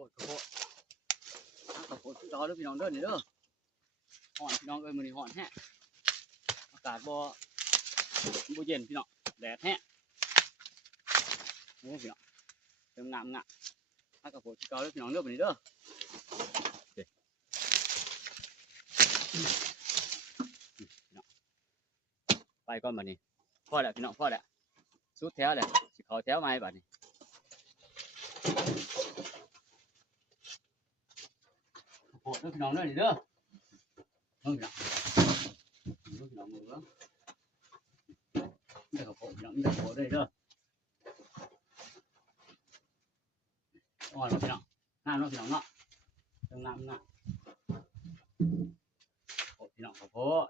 ข้าวโพดที่เราเด้อพี่น้องเด้อนี่เด้อห่อนพี่น้องเอ้ยมื้อนี้ห่อนแฮะอากาศบ่เย็นพี่น้องแดดแฮะโอ้พี่น้องเติมงามข้าวโพดที่เราเด้อพี่น้องเด้อมื้อนี้เด้อไปก่อนบัดนี้พอแล้วพี่น้องพอแล้วสุดแถวแล้วสิเข้าแถวใหม่บัดนี้โอ้เด้อพี่น้องเด้อนี่เด้อพี่น้องพี่น้องมือเด้อนี่ข้าวโพดพี่น้องนี่ข้าวโพดเด้อเด้ออ่อนเนาะพี่น้องน้ำเนาะพี่น้องเนาะเติมน้ำโอ้พี่น้องข้าวโพด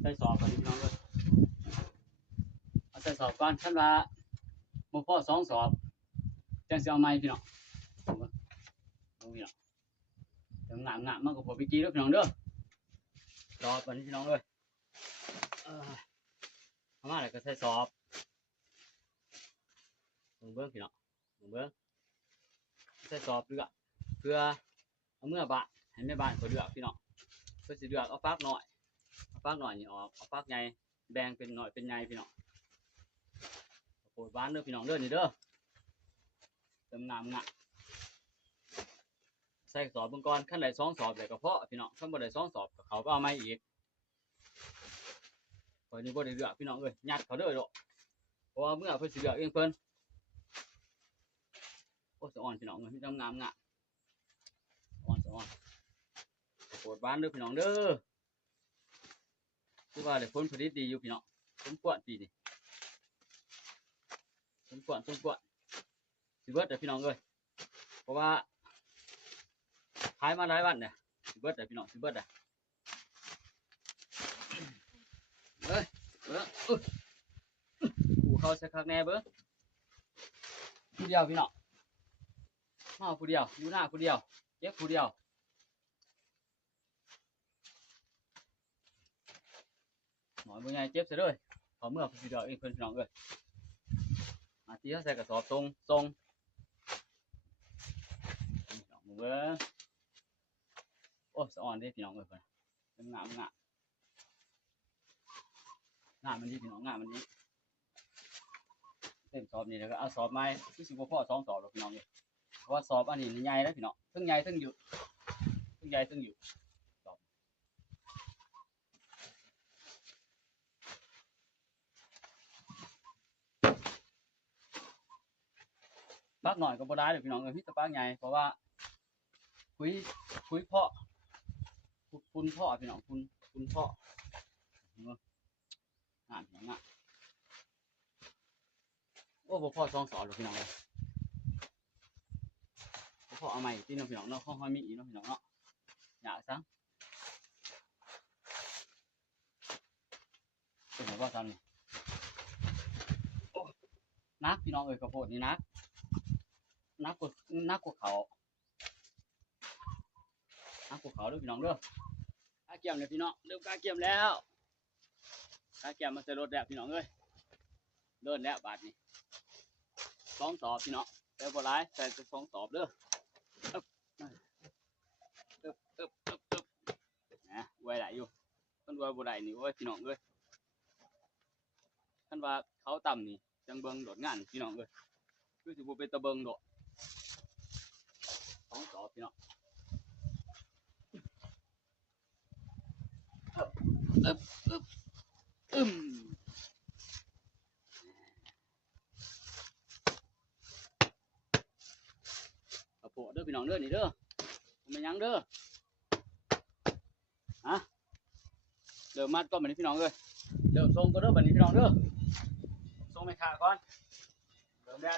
ใส่สอบก่อนพี่น้องเลยเอาใส่สอบก่อนขั้นว่าโมพ่อ2 สอบจังสิเอาไม้พี่น้องดูพี่น้องถึงหนามมากกว่าพอพี่กี้ด้วยพี่น้องเด้อสอบวันนี้พี่น้องเลยเอามาแล้วก็ใส่สอบเบิ้งพี่น้องเบิ้งใส่สอบด้วยเพื่อเอาเมื่อบะให้แม่บ้านเขาเลือกพี่น้องเพื่อสิเลือกเอาปากหน่อยนี่ออกเอาปากใหญ่แบ่งเป็นหน่อยเป็นใหญ่พี่น้องโคตรหวานเด้อพี่น้องเด้อนี่เด้อเติมน้ำใส่สอบเบื้องก่อนขั้นใด2 สอบแต่ก็เพาะพี่น้องขั้นบ่ได้2 สอบก็เขาก็เอาไม้อีกคอยนี่บ่ได้เลือกพี่น้องเอ้ยยัดเขาเด้อโดเพราะว่าเมื่อเพิ่นสิเลือกเองเพิ่นโอ้สะอ่อนพี่น้องเอ้ยมีน้ำงามอ่อนสะอ่อนโคตรหวานเด้อพี่น้องเด้อคือว่าได้ผลผลิตดีอยู่พี่น้องสมควรปีนี้สมควรสิเบิดแต่พี่น้องเอ้ยเพราะว่าขายมาหลายวันเนี่ยสิเบิดแต่พี่น้องสิเบิดอ่ะกูเข้าสักครั้งแน่เบ้อผู้เดียวพี่น้องมาผู้เดียวอยู่หน้าผู้เดียวเจ็บผู้เดียวหมอนบุญใหญ่เจ็บเสียเลยขอเมื่อผู้เดียวเองเพิ่นพี่น้องเลยมาที่เขาใส่กระสอบทรงเบ้อโอ้สะอ่อนดิพี่น้องเลยเพิ่นงามมันดีพี่น้องงามมันดีเต็มสอบนี่แล้วก็เอาสอบไม้ที่สิบพ่อ2 สอบแล้วพี่น้องเลยเพราะว่าสอบอันนี้ใหญ่แล้วพี่น้องทั้งใหญ่ทั้งอยู่สอบปากหน่อยก็บ่ได้เด้อพี่น้องพี่ตะปากใหญ่เพราะว่าคุยเพาะคุณเพาะพี่น้องคุณเพาะงานพี่น้องโอ้บ่พ่อ2 สอบแล้วพี่น้องเลยบ่พ่อเอาใหม่ที่น้องพี่น้องเนาะห้องมีอีน้องพี่น้องเนาะอยากซังเป็นหัวซ้ำนี่นักพี่น้องเอ้ยข้าวโพดนี่นักกว่าเขาด้วยพี่น้องเด้อกาเกียมเลยพี่น้องเริ่มกาเกียมแล้วกาเกียมมาใส่รถแล้วพี่น้องเอ้ยเดินแล้วบาทนี้2 สอบพี่น้องแต่บ่หลายใส่2 สอบเด้อนะไว้ได้อยู่คันว่าบ่ได้นี่โอ้ยพี่น้องเอ้ยคันว่าเขาต่ำนี่จังเบิ่งโดดงานพี่น้องเอ้ยคือสิบ่เป็นตะเบิ่งโดด2 สอบพี่น้องข้าวโพดเด้อพี่น้องเด้อนี่เด้อมันยังเด้อฮะเริ่มมัดก่อนบัดนี้พี่น้องเอ้ยเริ่มทรงก็เด้อบัดนี้พี่น้องเด้อทรงไม่ขาดก่อนเริ่มแล้ว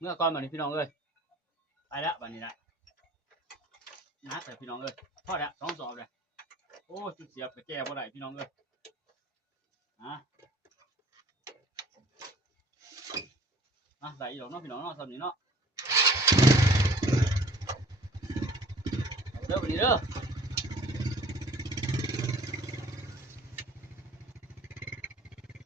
เมื่อก่อนบัดนี้พี่น้องเอ้ยไปแล้วบัดนี้นะนักแต่พี่น้องเอ้ยพอแล้ว2 สอบเลยโอ้จุดเสียบไปแก้บ่ได้พี่น้องเอ้ยได้อีกแล้วเนาะพี่น้องเนาะสำนี้เนาะเด้อวันนี้เด้อ